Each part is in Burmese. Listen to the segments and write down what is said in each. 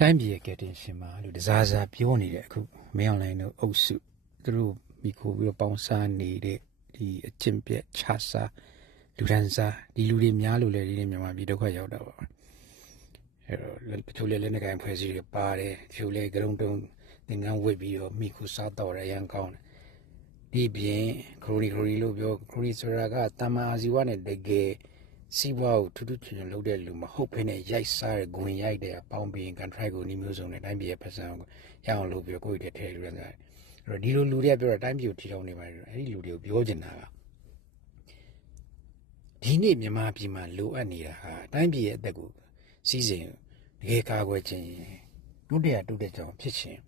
တိုင်းပြည်ရဲ့ကယ်တင်ရှင်မှာလို့တစားစားပြောနေတဲ့အခုမင်းအွန်လိုင်းတို့အုပ်စုသူတို့မိခိုးပြီးတော့ပေါင်းစားနေတဲ့ဒီအကျင့်ပြက်ခြားစားလူဒန်းစားဒီလူတွေများလို့လေဒီနေ့မြန်မာပြည်ဒုက္ခရောက်တာပါအဲတော့တချို့လည်းလက်နက်ကိုင်ဖွဲ့စည်းတွေပါတယ်တချို့လည်းကြုံတုံသင်္ကန်းဝစ်ပြီးတော့မိခိုးစားတော့ရရန်ကောင်းတယ်ဒီပြင်ခရိုရီခရိုရီလို့ပြောခရိုရီဆိုတာကတမန်အာဇီဝနဲ့တကယ် စီးပွားကိုထူးထူးချွန်ချွန်လုပ်တဲ့လူမဟုတ်ဘဲနဲ့ရိုက်စားတဲ့ဂွင်ရိုက်တဲ့အပေါင်းပြီးရင် contract ကိုနှီးမျိုးစုံနဲ့တိုင်းပြည်ရဲ့ပတ်စံကိုရအောင်လုပ်ပြီးတော့ကိုယ့်ရဲ့ထဲလူတွေဆိုအဲ့တော့ဒီလိုလူတွေကပြောတာတိုင်းပြည်ကိုထီထောင်နေပါတယ်အဲ့ဒီလူတွေကိုပြောချင်တာကဒီနေ့မြန်မာပြည်မှာလိုအပ်နေတာဟာတိုင်းပြည်ရဲ့အသက်ကိုစီးစိမ်တကယ်ကာကွယ်ခြင်းတို့တရားတို့တဲ့ကြောင်ဖြစ်ခြင်း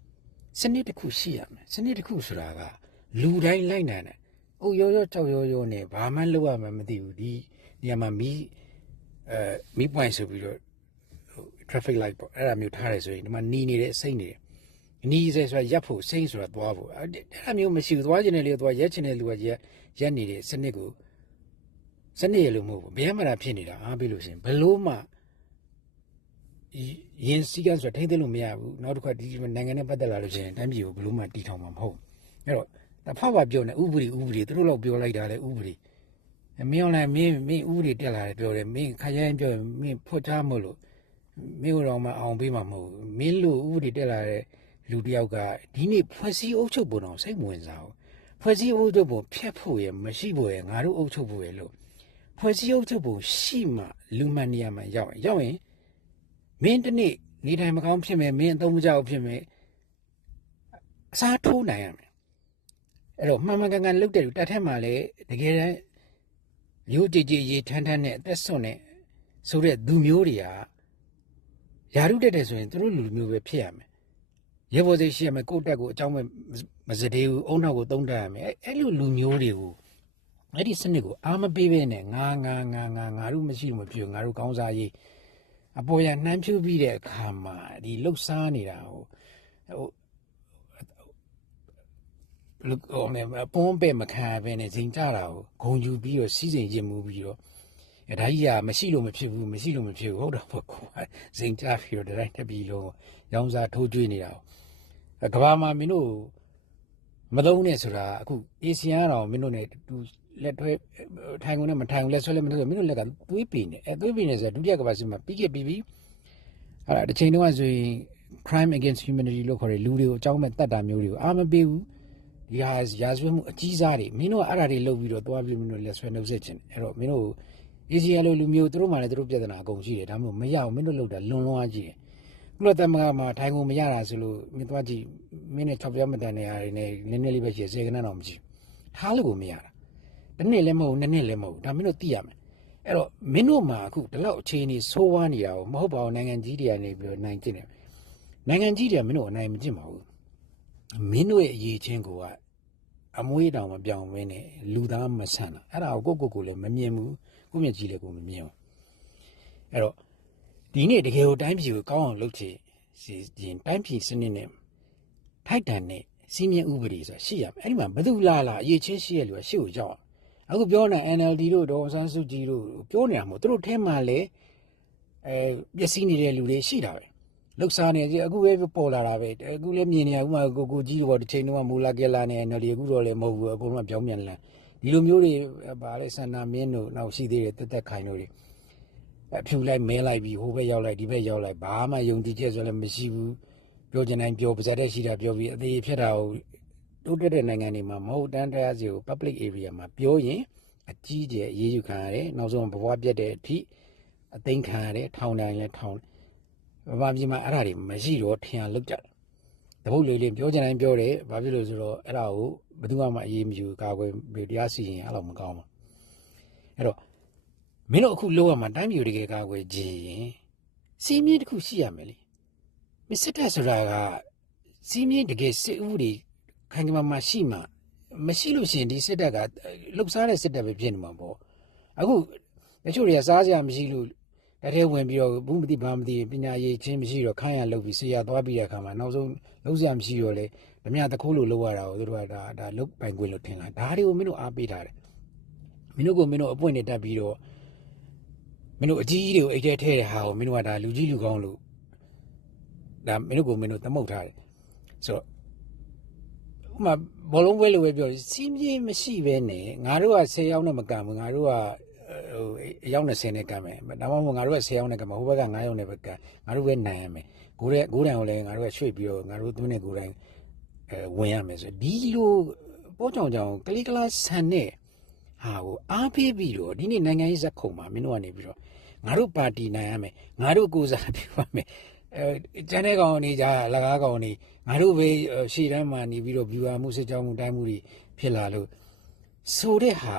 စနစ်တစ်ခုရှိရမယ်စနစ်တစ်ခုဆိုတာကလူတိုင်းလိုက်နိုင်တယ်။အုပ်ရောရောကြောက်ရောရောနဲ့ဘာမှလုပ်ရမှမသိဘူးဒီ နေရာမှာမီးအဲမီးပွိုင်ဆိုပြီးတော့ဟို traffic light ပေါ့အဲ့ဒါမျိုးထားတယ်ဆိုရင်ဒီမှာနီးနေတယ်စိတ်နေတယ်နီးစေဆိုတာရပ်ဖို့စိတ်ဆိုတာသွားဖို့အဲ့ဒါမျိုးမရှိဘူးသွားခြင်းနဲ့လေသွားရက်ခြင်းနဲ့လူကရက်ရက်နေတဲ့စနစ်ကိုစနစ်ရလို့မဟုတ်ဘူးဘယ်မှမတာဖြစ်နေတာအားပေးလို့ရှိရင်ဘလို့မှရင်စည်းကမ်းဆိုတာထိမ့်သိလို့မရဘူးနောက်တစ်ခါဒီနိုင်ငံနဲ့ပတ်သက်လာလို့ရှိရင်တိုင်းပြည်ကိုဘယ်လို့မှတီထောင်မှာမဟုတ်အဲ့တော့တဖက်ပါပြောနေဥပဒေဥပဒေသူတို့တော့ပြောလိုက်တာလေဥပဒေ မင်းအောင်လည်းမင်းမင်းဥပဒေတက်လာတယ်ပြောတယ်မင်းခရိုင်းပြောရင်မင်းဖွတ်ထားမလို့မင်းတော့မအောင်ပေးမှာမဟုတ်ဘူးမင်းလို့ဥပဒေတက်လာတဲ့လူတယောက်ကဒီနေ့ဖွဲ့စည်းအုပ်ချုပ်ပုံတော့စိတ်မဝင်စားဘူးဖွဲ့စည်းအုပ်ချုပ်ပုံဖျက်ဖို့ရမရှိဖို့ရငါတို့အုပ်ချုပ်ဖို့ရလို့ဖွဲ့စည်းအုပ်ချုပ်ပုံရှိမှလူမှန်နေရာမှာရောက်ရင်ရောက်ရင်မင်းတစ်နေ့နေတိုင်းမကောင်းဖြစ်မယ်မင်းအသုံးမကျဘူးဖြစ်မယ်အစားထိုးနိုင်ရမယ်အဲ့တော့မှန်မှန်ကန်ကန်လုပ်တဲ့လူတတ်ထက်မှလည်းတကယ်တမ်း ရိုးကြည်ကြည်ရေးထန်းထန်းနဲ့အသက်ဆွနဲ့ဆိုတဲ့သူမျိုးတွေကယာရုတက်တယ်ဆိုရင်သူတို့လူမျိုးပဲဖြစ်ရမယ်ရေပေါ်စိတ်ရှိရမယ်ကိုယ့်တက်ကိုအကြောင်းမဲ့မစတဲ့ဘူးအုံနောက်ကိုတုံးတက်ရမယ်အဲ့အဲ့လိုလူမျိုးတွေကိုအဲ့ဒီစနစ်ကိုအာမပေးပဲနဲ့ငါငါငါငါငါတို့မရှိလို့မဖြစ်ဘူးငါတို့ကောင်းစားရေးအပေါ်ရနှမ်းဖြူးပြီးတဲ့အခါမှာဒီလှုပ်ရှားနေတာဟိုဟို လူကောမပွန်ပဲမခံပဲနဲ့ဇင်ကြတာကိုဂုံယူပြီးတော့စီးစိမ်ခြင်းမူပြီးတော့အဲဒါကြီးကမရှိလို့မဖြစ်ဘူးမရှိလို့မဖြစ်ဘူးဟုတ်တော့ပေါ့ကွာဇင်ကြပြီးတော့တိုင်းတစ်ပြည်လုံးရောင်းစားထိုးကျွေးနေတာကဘာမှာမင်းတို့မသုံးနဲ့ဆိုတာအခုအေဆီယံကတော့မင်းတို့ ਨੇ တူလက်ထွဲထိုင်ကုန်နဲ့မထိုင်ကုန်လက်ဆွဲလက်မထိုးမင်းတို့လက်ကသွေးပင်နေအဲသွေးပင်နေဆိုဒုတိယကမ္ဘာစစ်မှာပြီးခဲ့ပြီးပြီအဲ့ဒါတစ်ချိန်တုန်းကဆိုရင် crime against humanity လို့ခေါ်တဲ့လူတွေကိုအကြောင်းမဲ့တတ်တာမျိုးတွေကိုအာမပေးဘူး ဒီဟာရာဇဝတ်မှုအကြီးစားတွေမင်းတို့ကအဲ့ဒါတွေလုပ်ပြီးတော့သွားပြီးမင်းတို့လက်ဆွဲနှုတ်ဆက်ခြင်းအဲ့တော့မင်းတို့ ACL လိုလူမျိုးသူတို့မှလည်းသူတို့ပြဿနာအကုန်ရှိတယ်ဒါမှမဟုတ်မရအောင်မင်းတို့လုပ်တာလွန်လွန်အားကြီးတယ်ကုလသမဂ္ဂမှာထိုင်ကုန်မရတာဆိုလို့မင်းသွားကြည့်မင်းနဲ့၆ပြောင်းမတန်နေရတယ်နဲ့နည်းနည်းလေးပဲရှိစေကနန်းတော့မရှိဘူးထားလို့ကိုမရတာတစ်နှစ်လည်းမဟုတ်နှစ်နှစ်လည်းမဟုတ်ဒါမင်းတို့သိရမယ်အဲ့တော့မင်းတို့မှာအခုဒီလောက်အခြေအနေဆိုးဝါးနေတာကိုမဟုတ်ပါဘူးနိုင်ငံကြီးတွေကနေပြီးတော့နိုင်ကျင့်တယ်နိုင်ငံကြီးတွေကမင်းတို့အနိုင်မကျင့်ပါဘူး မင်းတို့ရဲ့အရေးချင်းကိုကအမွေးတောင်မပြောင်းမင်းနဲ့လူသားမဆန်တာအဲ့ဒါကိုကိုကိုကိုလည်းမမြင်ဘူးကိုမျက်ကြီးလည်းကိုမမြင်ဘူးအဲ့တော့ဒီနေ့တကယ်ကိုတိုင်းပြည်ကိုကောင်းအောင်လုပ်ချင်စီရင်တိုင်းပြည်စနစ်နဲ့ထိုက်တန်တဲ့စီမင်းဥပဒေဆိုတာရှိရမယ်အဲ့ဒီမှာဘယ်သူလာလာအရေးချင်းရှိရလူကရှေ့ကိုရောက်အောင်အခုပြောနေ NLD တို့ဒေါ်ဆန်းစုကြည်တို့ပြောနေတာမဟုတ်သူတို့ထဲမှာလည်းအဲပျက်စီးနေတဲ့လူတွေရှိတာပဲ လှုပ်ရှားနေကြအခုပဲပေါ်လာတာပဲအခုလည်းမြင်နေရအခုမှကိုကိုကြီးတော့တစ်ချိန်တော့မူလာကဲလာနေ NLD အခုတော့လည်းမဟုတ်ဘူးအခုမှပြောင်းပြန်လာဒီလိုမျိုးတွေဗာလေစန္ဒမင်းတို့နောက်ရှိသေးတယ်တက်တက်ခိုင်တို့တွေအဖြူလိုက်မဲလိုက်ပြီးဟိုဘက်ရောက်လိုက်ဒီဘက်ရောက်လိုက်ဘာမှယုံကြည်ချက်ဆိုလည်းမရှိဘူးပြောချင်တိုင်းပြောပါဇက်တဲ့ရှိတာပြောပြီးအသေးဖြတ်တာကိုတိုးတက်တဲ့နိုင်ငံတွေမှာမဟုတ်တန်းတရားစီကို public area မှာပြောရင်အကြီးကျယ်အရေးယူခံရတယ်နောက်ဆုံးဘဝပြတ်တဲ့အထိအသိမ်းခံရတယ်ထောင်တိုင်းလည်းထောင် ဗမာပြည်မှာအဲ့ဒါတွေမရှိတော့ထင်ရလောက်ကြတယ်တပုတ်လေးလေးပြောချင်တိုင်းပြောတယ်ဘာဖြစ်လို့ဆိုတော့အဲ့ဒါကိုဘယ်သူမှအရေးမယူကာကွယ်ပြီးတရားစီရင်အဲ့လိုမကောင်းဘူးအဲ့တော့မင်းတို့အခုလောရမှာတိုင်းပြည်တကယ်ကာကွယ်ကြည်ရင်စီးမြင့်တစ်ခုရှိရမယ်လေမစစ်တပ်ဆိုတာကစီးမြင့်တကယ်စစ်ဥပဒေခိုင်ကမာမရှိမှမရှိလို့ရှိရင်ဒီစစ်တပ်ကလှုပ်ရှားတဲ့စစ်တပ်ပဲဖြစ်နေမှာပေါ့အခုတချို့တွေကစားစရာမရှိလို့ တထဲဝင်ပြီးတော့ဘူးမသိဘာမသိပညာရေးချင်းမရှိတော့ခိုင်းရလုပ်ပြီးဆရာသွားပြီးတဲ့အခါမှာနောက်ဆုံးလှုပ်စရာမရှိတော့လေဓမြတခိုးလို့လုပ်ရတာကိုတို့ကဒါဒါလုတ်ပိုင်ခွင့်လို့ထင်လာဒါတွေကိုမင်းတို့အားပေးထားတယ်မင်းတို့ကမင်းတို့အပွင့်နဲ့တက်ပြီးတော့မင်းတို့အကြီးကြီးတွေကိုအိတ်ထဲထည့်တဲ့ဟာကိုမင်းတို့ကဒါလူကြီးလူကောင်းလို့ဒါမင်းတို့ကိုမင်းတို့သမုတ်ထားတယ်ဆိုတော့ဥပမာဘောလုံးပွဲလိုပဲပြောစီးပြေးမရှိပဲနဲ့ငါတို့က10ယောက်နဲ့မကန်ဘူးငါတို့က ဟိုအယောက်20နဲ့ကန်မယ်ဒါမှမဟုတ်ငါတို့က10ယောက်နဲ့ကန်မယ်ဟိုဘက်က9ယောက်နဲ့ပဲကန်ငါတို့ပဲနိုင်ရမယ်ကိုယ်ရဲ့ကိုယ်တိုင်ကိုလည်းငါတို့ကရွှေ့ပြီးတော့ငါတို့သူနဲ့ကိုယ်တိုင်အဲဝင်ရမယ်ဆိုဒီလိုပေါ်ကြောင်ကြောင်ကလေးကလာဆန်နဲ့ဟာကိုအားပေးပြီးတော့ဒီနေ့နိုင်ငံရေးဇက်ခုံမှာမင်းတို့ကနေပြီးတော့ငါတို့ပါတီနိုင်ရမယ်ငါတို့ကိုယ်စားပြုရမယ်အဲကျန်တဲ့ကောင်နေကြလကားကောင်နေငါတို့ပဲရှေ့တန်းမှာနေပြီးတော့ viewer မှုစစ်ကြောင်းမှုတိုင်းမှုတွေဖြစ်လာလို့ဆိုတဲ့ဟာ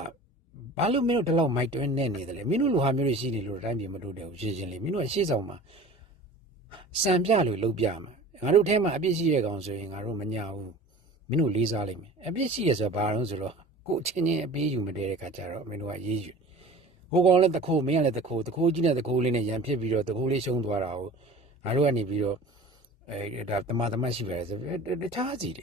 ဘာလို့မင်းတို့ဒီလောက်မိုက်တွင်းနေနေတယ်လဲမင်းတို့လိုဟာမျိုးတွေရှိနေလို့တိုင်းပြည်မတို့တယ်ဘူးရှင်းရှင်းလေးမင်းတို့ကရှေ့ဆောင်မှာစံပြလို့လုပ်ပြမှာငါတို့ထဲမှာအပြစ်ရှိတဲ့ကောင်ဆိုရင်ငါတို့မညာဘူးမင်းတို့လေးစားလိုက်မယ်အပြစ်ရှိရဆိုတော့ဘာလို့ဆိုတော့ကိုအချင်းချင်းအပေးယူမတဲတဲ့ခါကျတော့မင်းတို့ကရေးယူဟိုကောင်လည်းတခိုးမင်းကလည်းတခိုးတခိုးကြီးနဲ့တခိုးလေးနဲ့ရန်ဖြစ်ပြီးတော့တခိုးလေးရှုံးသွားတာကိုငါတို့ကနေပြီးတော့အဲဒါတမတမရှိပါလေဆိုတခြားစီတ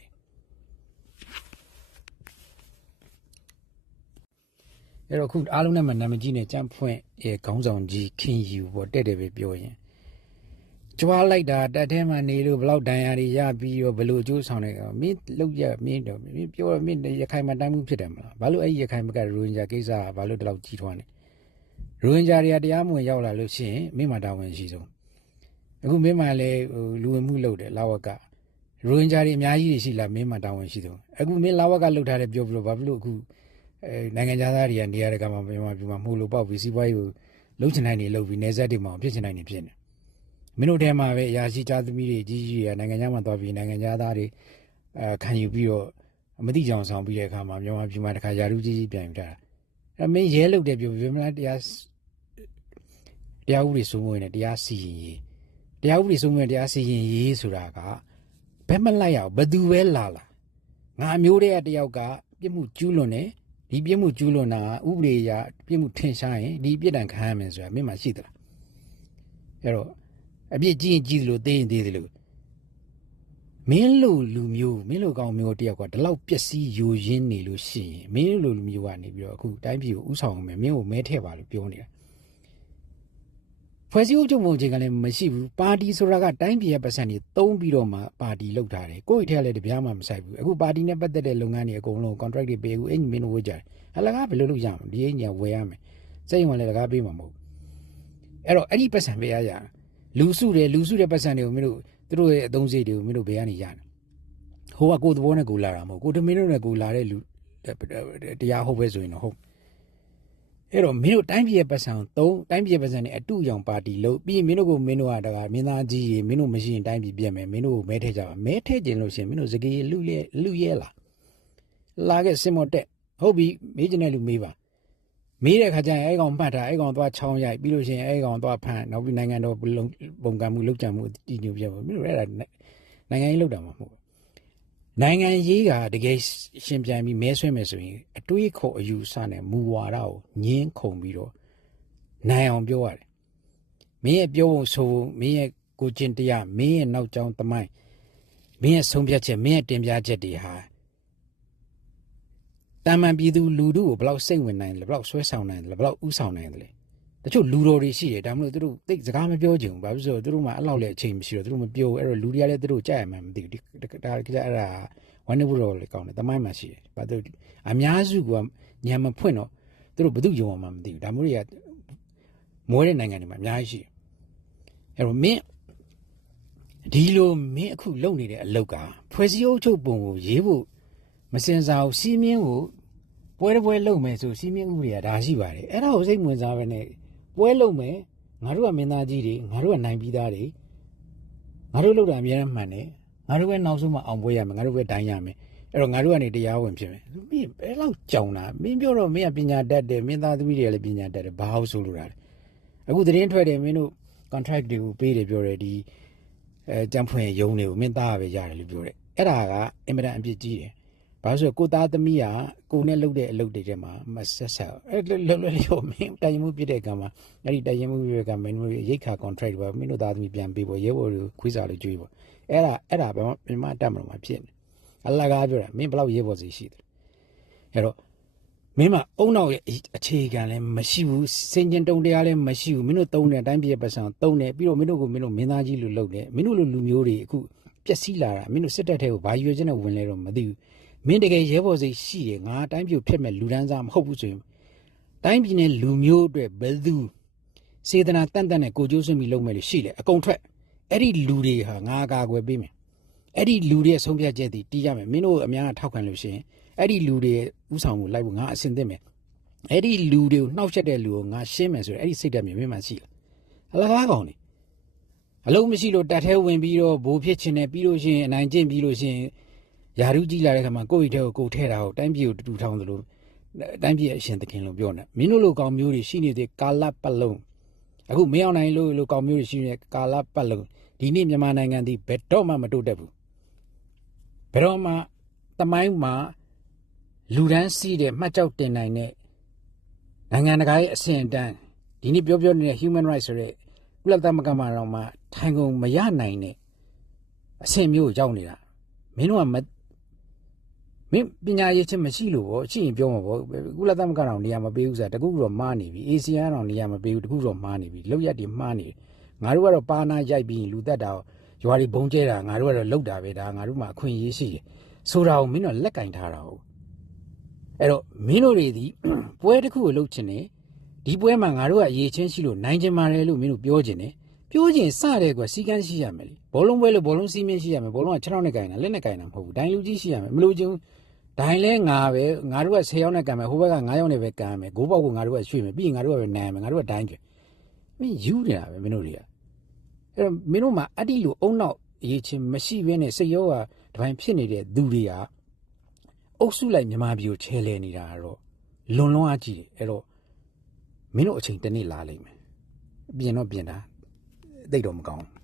အဲ့တော့ခုအားလုံးနဲ့မှနာမည်နဲ့ကြမ်းဖွင့်ရဲ့ခေါင်းဆောင်ကြီးခင်ယူပေါ့တဲ့တယ်ပဲပြောရင်ကြွားလိုက်တာတက်ထဲမှာနေလို့ဘလောက်ဒဏ်ရာတွေရပြီးတော့ဘလို့အကျိုးဆောင်တယ်ကမင်းလောက်ရမင်းတော့မင်းပြောမင်းရခိုင်မှာတိုင်းမှုဖြစ်တယ်မလားဘာလို့အဲ့ရခိုင်ဘက်ကရိုဟင်ဂျာကိစ္စကဘာလို့ဒီလောက်ကြီးထွားနေရိုဟင်ဂျာတွေကတရားမဝင်ရောက်လာလို့ရှိရင်မင်းမှာတာဝန်ရှိဆုံးအခုမင်းမှလည်းဟိုလူဝင်မှုလုပ်တယ်လာဝကရိုဟင်ဂျာတွေအများကြီးရှိလာမင်းမှတာဝန်ရှိဆုံးအခုမင်းလာဝကလုပ်ထားတယ်ပြောပြီးတော့ဘာဖြစ်လို့အခု အဲနိုင်ငံသားတွေကနေရာတကာမှာမြန်မာပြည်မှာမှုလို့ပေါက်ပြီးစီးပွားရေးကိုလုံချင်နိုင်နေလို့ပြီးနေဆက်တွေမှာဖြစ်ချင်နိုင်နေဖြစ်နေမင်းတို့ထဲမှာပဲအရာရှိသားသမီးတွေကြီးကြီးရနိုင်ငံသားမှာသွားပြီးနိုင်ငံသားတွေအဲခံယူပြီးတော့မတိကြောင်ဆောင်ပြီးတဲ့အခါမှာမြန်မာပြည်မှာတခါယာရုကြီးကြီးပြန်ယူတာအဲမင်းရဲလုပ်တယ်ပြောပြီးမလားတရားတရားဥပဒေစိုးမိုးနေတရားစီရင်ရေးတရားဥပဒေစိုးမိုးတရားစီရင်ရေးဆိုတာကဘယ်မလိုက်ရအောင်ဘသူပဲလာလာငါအမျိုးတည်းတယောက်ကပြစ်မှုကျူးလွန်တယ် ဒီပြစ်မှုကျူးလွန်တာဥပဒေအရပြစ်မှုထင်ရှားရင်ဒီပြစ်ဒဏ်ခံရမယ်ဆိုတာမင်းမှရှိသလားအဲ့တော့အပြစ်ကြီးရင်ကြီးသလိုသေးရင်သေးသလိုမင်းလိုလူမျိုးမင်းလိုကောင်မျိုးတယောက်ကဒီလောက်ပျက်စီးယိုယင်းနေလို့ရှိရင်မင်းလိုလူမျိုးကနေပြီးတော့အခုတိုင်းပြည်ကိုဥဆောင်မယ်မင်းကိုမဲထည့်ပါလို့ပြောနေတာ ဖွဲ့စည်းအုပ်ချုပ်ပုံချင်းကလည်းမရှိဘူးပါတီဆိုတာကတိုင်းပြည်ရဲ့ပတ်စံတွေတုံးပြီးတော့မှပါတီလောက်ထားတယ်ကိုယ့်အထက်လည်းတပြားမှမဆိုင်ဘူးအခုပါတီနဲ့ပတ်သက်တဲ့လုပ်ငန်းတွေအကုန်လုံး contract တွေပေးဘူးအဲ့ညီမင်းတို့ဝေးကြတယ်အလကားဘယ်လိုလုပ်ရမလဲဒီအညာဝယ်ရမယ်စိတ်ဝင်လည်းလကားပေးမှာမဟုတ်အဲ့တော့အဲ့ဒီပတ်စံပေးရကြလူစုတယ်လူစုတဲ့ပတ်စံတွေကိုမင်းတို့သူတို့ရဲ့အသုံးစရိတ်တွေကိုမင်းတို့ဘယ်ကနေရလဲဟိုကကိုယ်သဘောနဲ့ကိုလာတာမဟုတ်ကိုတမင်းတို့နဲ့ကိုလာတဲ့လူတရားဟုတ်ပဲဆိုရင်တော့ဟုတ် အဲ့တော့မင်းတို့တိုင်းပြည်ရဲ့ပတ်စံသုံးတိုင်းပြည်ရဲ့ပတ်စံနဲ့အတူရောင်ပါတီလို့ပြီးရင်မင်းတို့ကိုမင်းတို့ကတကမင်းသားကြီးရေမင်းတို့မရှိရင်တိုင်းပြည်ပြက်မယ်မင်းတို့ကိုမဲထဲကြပါမဲထဲကျင်လို့ရှိရင်မင်းတို့စကေးလူရဲလူရဲလားလာခဲ့စင်မတက်ဟုတ်ပြီမေးချင်တဲ့လူမေးပါမေးတဲ့ခါကျရင်အဲ့ကောင်မှတ်တာအဲ့ကောင်သွားချောင်းရိုက်ပြီးလို့ရှိရင်အဲ့ကောင်သွားဖမ်းနောက်ပြီးနိုင်ငံတော်ပုံကံမှုလောက်ကြံမှုတည်ညိုပြပါမင်းတို့အဲ့ဒါနိုင်ငံရေးလောက်တာမှာမဟုတ် နိုင်ငံရေးကတကယ်ရှင်ပြန်ပြီးမဲဆွဲမယ်ဆိုရင်အတွေးခေါ်အယူဆနဲ့မူဝါဒကိုညင်းခုန်ပြီးတော့နိုင်အောင်ပြောရတယ်။မင်းရဲ့ပြောဖို့ဆိုဖို့မင်းရဲ့ကိုကျင့်တရားမင်းရဲ့နောက်ကျောင်းသမိုင်းမင်းရဲ့ဆုံးဖြတ်ချက်မင်းရဲ့တင်ပြချက်တွေဟာတာမန်ပြည်သူလူထုကိုဘယ်လောက်စိတ်ဝင်နိုင်လဲဘယ်လောက်ဆွဲဆောင်နိုင်လဲဘယ်လောက်ဥဆောင်နိုင်လဲ တချို့လူတော်တွေရှိတယ်ဒါမှမဟုတ်သူတို့သိစကားမပြောချင်ဘူးဘာဖြစ်လို့သူတို့မှအဲ့လောက်လည်းအချိန်မရှိတော့သူတို့မပြောဘူးအဲ့တော့လူတွေကလည်းသူတို့ကြိုက်ရမှမသိဘူးဒီဒါကြအဲ့ဒါဝမ်းနေဖို့တော့လေကောင်းတယ်တမိုင်းမှရှိတယ်ဘာသူအများစုကညံမဖွင့်တော့သူတို့ဘယ်သူယုံအောင်မှမသိဘူးဒါမျိုးတွေကမွေးတဲ့နိုင်ငံတွေမှာအများကြီးရှိအဲ့တော့မင်းဒီလိုမင်းအခုလုပ်နေတဲ့အလုပ်ကဖွဲ့စည်းအုပ်ချုပ်ပုံကိုရေးဖို့မစင်စားဘူးစီးမင်းကိုပွဲတစ်ပွဲလုပ်မယ်ဆိုစီးမင်းဥပဒေကဒါရှိပါတယ်အဲ့ဒါကိုစိတ်ဝင်စားပဲနဲ့ ပွဲလုပ်မယ်ငါတို့ကမင်းသားကြီးတွေငါတို့ကနိုင်ပြီးသားတွေငါတို့လုပ်တာအများနဲ့မှန်တယ်ငါတို့ပဲနောက်ဆုံးမှအောင်ပွဲရမယ်ငါတို့ပဲဒိုင်းရမယ်အဲ့တော့ငါတို့ကနေတရားဝင်ဖြစ်မယ်မင်းဘယ်လောက်ကြောင်တာမင်းပြောတော့မင်းကပညာတတ်တယ်မင်းသားသမီးတွေကလည်းပညာတတ်တယ်ဘာလို့ဆိုလိုတာလဲအခုသတင်းထွက်တယ်မင်းတို့ contract တွေကိုပေးတယ်ပြောတယ်ဒီအဲကြံဖွင့်ရုံးတွေကိုမင်းသားပဲရတယ်လို့ပြောတယ်အဲ့ဒါကအင်မတန်အပြစ်ကြီးတယ် ဘာလို့ဆိုကိုသားသမီးကကိုနဲ့လုပ်တဲ့အလုပ်တွေထဲမှာမဆက်ဆက်အဲ့လောလောရောမင်းတိုင်မှုပြတဲ့ကံမှာအဲ့ဒီတိုင်မှုပြတဲ့ကံမင်းတို့ရိတ်ခါ contract ပဲမင်းတို့သားသမီးပြန်ပေးဖို့ရဲဘော်တွေခွေးစားလို့ကြွေးပေါ့အဲ့ဒါအဲ့ဒါဘာမှမတတ်မလို့မဖြစ်နေအလကားပြောတာမင်းဘလောက်ရဲဘော်စီရှိတယ်အဲ့တော့မင်းမအုံနောက်ရဲ့အခြေခံလည်းမရှိဘူးစင်ကျင်တုံတရားလည်းမရှိဘူးမင်းတို့သုံးတဲ့အတိုင်းပြည့်ပတ်စံသုံးတယ်ပြီးတော့မင်းတို့ကိုမင်းတို့မင်းသားကြီးလို့လုပ်တယ်မင်းတို့လိုလူမျိုးတွေအခုပျက်စီးလာတာမင်းတို့စစ်တပ်ထဲကိုဘာရွေချင်းနဲ့ဝင်လဲတော့မသိဘူး မင်းတကယ်ရဲဘော်စိတ်ရှိတယ်ငါအတိုင်းပြည့်ဖြစ်မဲ့လူဒန်းစားမဟုတ်ဘူးဆိုရင်တိုင်းပြည်နဲ့လူမျိုးအတွက်ဘယ်သူစေတနာတန်တန်နဲ့ကိုကျိုးဆွင့်ပြီးလုပ်မယ်လို့ရှိလေအကုန်ထွက်အဲ့ဒီလူတွေဟာငါအကာအကွယ်ပေးမယ်အဲ့ဒီလူတွေရဲ့ဆုံးဖြတ်ချက်တွေတီးကြမယ်မင်းတို့အများကထောက်ခံလို့ရှိရင်အဲ့ဒီလူတွေရဲ့ဥဆောင်မှုလိုက်ဖို့ငါအဆင်သင့်မယ်အဲ့ဒီလူတွေကိုနှောက်ရက်တဲ့လူကိုငါရှင်းမယ်ဆိုရင်အဲ့ဒီစိတ်ဓာတ်မျိုးမင်းမှရှိလားအလကားကောင်နေအလုံးမရှိလို့တက်သေးဝင်ပြီးတော့ဘိုးဖြစ်ချင်တယ်ပြီးလို့ရှိရင်အနိုင်ကျင့်ပြီးလို့ရှိရင် ယာရုကြီးလာတဲ့ခါမှာကိုယ့်အိတ်ထဲကိုကိုယ်ထဲတာကိုတိုင်းပြည်ကိုတူတူထောင်းသလိုတိုင်းပြည်ရဲ့အရှင်သခင်လို့ပြောနေမင်းတို့လိုကောင်မျိုးတွေရှိနေတဲ့ကာလပတ်လုံးအခုမင်းအောင်နိုင်လို့လိုကောင်မျိုးတွေရှိနေတဲ့ကာလပတ်လုံးဒီနေ့မြန်မာနိုင်ငံဒီဘယ်တော့မှမတိုးတက်ဘူးဘယ်တော့မှတမိုင်းမှာလူဒန်းစီးတဲ့မှတ်ကြောက်တင်နိုင်တဲ့နိုင်ငံတကာရဲ့အဆင့်အတန်းဒီနေ့ပြောပြောနေတဲ့ human rights ဆိုတဲ့ကုလသမဂ္ဂမှာတော့မှထိုင်ကုန်မရနိုင်တဲ့အဆင့်မျိုးကိုရောက်နေတာမင်းတို့က မမင်းပညာရေးချင်းမရှိလို့ပေါ့ရှိရင်ပြောမှာပေါ့ကုလသမဂ္ဂတော်နေရာမပေးဘူးဆိုတာတကူတော့မှားနေပြီ ASEAN တော်နေရာမပေးဘူးတကူတော့မှားနေပြီလောက်ရက်တွေမှားနေတယ်ငါတို့ကတော့ပါနာရိုက်ပြီးလူသက်တာကိုရွာတွေဘုံကျဲတာငါတို့ကတော့လောက်တာပဲဒါငါတို့မှအခွင့်အရေးရှိတယ်ဆိုတာကိုမင်းတို့လက်ကင်ထားတာဟုတ်အဲ့တော့မင်းတို့တွေဒီပွဲတစ်ခုကိုလှုပ်ချင်တယ်ဒီပွဲမှာငါတို့ကအရေးချင်းရှိလို့နိုင်ချင်ပါတယ်လို့မင်းတို့ပြောချင်တယ်ပြောချင်စတဲ့ကွာစီကန်းရှိရမယ်လေဘောလုံးပွဲလို့ဘောလုံးစီးမင်းရှိရမယ်ဘောလုံးက6နဲ့ကင်တာလက်နဲ့ကင်တာမဟုတ်ဘူးဒိုင်လူကြီးရှိရမယ်မလို့ချင်း ဒိုင်လဲငါပဲငါတို့က10ယောက်နဲ့ကန်မယ်ဟိုဘက်က9ယောက်နဲ့ပဲကန်မယ်ဂိုးပေါက်ကိုငါတို့ကရွှေ့မယ်ပြီးရင်ငါတို့ကပဲနိုင်မယ်ငါတို့ကဒိုင်ကျွေမင်းယူနေတာပဲမင်းတို့တွေကအဲ့တော့မင်းတို့မှာအဲ့ဒီလိုအုံနောက်အရေးချင်းမရှိဘဲနဲ့စိတ်ရောကတပိုင်းဖြစ်နေတဲ့သူတွေကအုပ်စုလိုက်မြန်မာပြည်ကိုချဲလဲနေတာကတော့လွန်လွန်အားကြီးတယ်အဲ့တော့မင်းတို့အချိန်တစ်နေ့လာလိမ့်မယ်ပြင်တော့ပြင်တာသိတော့မကောင်းဘူး